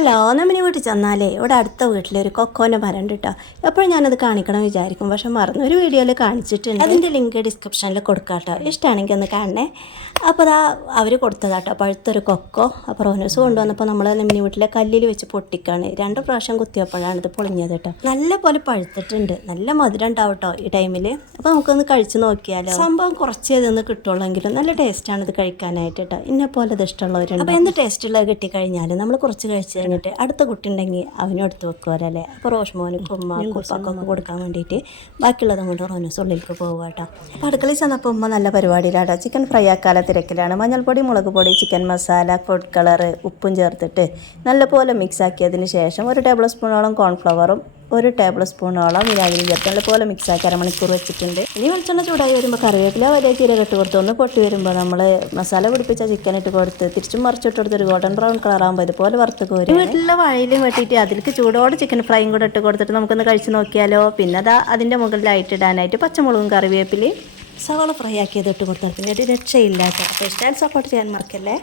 Hello, നമ്മിനി വീട്ടിൽ ചെന്നാലേ ഇവിടെ അടുത്ത വീട്ടിലൊരു കൊക്കോൻ്റെ മരം ഉണ്ട് കേട്ടോ. എപ്പോഴും ഞാനത് കാണിക്കണം വിചാരിക്കും, പക്ഷെ മറന്നൊരു വീഡിയോയിൽ കാണിച്ചിട്ടുണ്ട്. അതിൻ്റെ ലിങ്ക് ഡിസ്ക്രിപ്ഷനിൽ കൊടുക്കാം കേട്ടോ, ഇഷ്ടമാണെങ്കിൽ ഒന്ന് കാണണേ. അപ്പോൾ അതാ അവർ കൊടുത്തതാട്ടോ പഴുത്തൊരു കൊക്കോ. അപ്പോൾ റോനൂസ് കൊണ്ടുവന്നപ്പോൾ നമ്മൾ നമ്മിനി വീട്ടിലെ കല്ലിൽ വെച്ച് പൊട്ടിക്കാണ്. 2 പ്രാവശ്യം കുത്തിയപ്പോഴാണ് ഇത് പൊളിഞ്ഞത് കേട്ടോ. നല്ല പോലെ പഴുത്തിട്ടുണ്ട്, നല്ല മധുരം ഉണ്ടാവും കേട്ടോ ഈ ടൈമിൽ. അപ്പോൾ നമുക്കൊന്ന് കഴിച്ച് നോക്കിയാലോ. സംഭവം കുറച്ചേ ഇതൊന്ന് കിട്ടുള്ളെങ്കിലും നല്ല ടേസ്റ്റാണ് ഇത് കഴിക്കാനായിട്ട് കേട്ടോ. ഇന്നെ പോലെ ഇത് ഇഷ്ടമുള്ളവരുണ്ട്. അപ്പോൾ എന്ത് ടേസ്റ്റുള്ളത് കിട്ടിക്കഴിഞ്ഞാൽ നമ്മൾ കുറച്ച് കഴിച്ച് കഴിഞ്ഞിട്ട് അടുത്ത കുട്ടി ഉണ്ടെങ്കിൽ അവനും എടുത്ത് വെക്കുമല്ലേ. അപ്പോൾ റോഷ്മോനും ഉമ്മക്കും ഉപ്പാക്കൊക്കെ കൊടുക്കാൻ വേണ്ടിയിട്ട് ബാക്കിയുള്ളതും കൊണ്ട് റോനൂസ് ഉള്ളിലേക്ക് പോകുക കേട്ടോ. അപ്പോൾ അടുക്കളയിൽ ചെന്നപ്പോൾ ഉമ്മ നല്ല പരിപാടിയിലാട്ടോ. ചിക്കൻ ഫ്രൈ ആക്കാല തിരക്കിലാണ്. മഞ്ഞൾപ്പൊടി, മുളക് പൊടി, ചിക്കൻ മസാല, ഫുഡ് കളർ, ഉപ്പും ചേർത്തിട്ട് നല്ലപോലെ മിക്സ് ആക്കിയതിന് ശേഷം 1 ടേബിൾ സ്പൂണോളം കോൺഫ്ലവറും 1 ടേബിൾ സ്പൂണോളം വിനാഗിരി ചേർത്ത് നല്ലപോലെ മിക്സാക്കി അരമണിക്കൂർ വെച്ചിട്ടുണ്ട്. ഇനി വെളിച്ചെണ്ണ ചൂടായി വരുമ്പോൾ കറിവേപ്പില വലിയ ജീരകം ഇട്ട് കൊടുത്ത് ഒന്ന് പൊട്ടി വരുമ്പോൾ നമ്മൾ മസാല പിടിപ്പിച്ച ചിക്കൻ ഇട്ട് കൊടുത്ത് തിരിച്ചും മറിച്ചിട്ട് കൊടുത്തൊരു ഗോൾഡൻ ബ്രൗൺ കളറാകുമ്പോൾ ഇതുപോലെ വറുത്ത് കോരി വീട്ടിലെ വാഴയിലും വെട്ടിയിട്ട് അതിലേക്ക് ചൂടോടെ ചിക്കൻ ഫ്രൈയും കൂടെ ഇട്ട് കൊടുത്തിട്ട് നമുക്കൊന്ന് കഴിച്ച് നോക്കിയാലോ. പിന്നെ അതാ അതിൻ്റെ മുകളിലായിട്ട് ഇടാനായിട്ട് പച്ചമുളകും കറിവേപ്പിലയും സവാള ഫ്രൈ ആക്കിയത് ഇട്ട് കൊടുത്താൽ പിന്നെ ഒരു രക്ഷയില്ലാത്ത. അപ്പോൾ ഇഷ്ടം സപ്പോർട്ട് ചെയ്യാൻ മറക്കല്ലേ.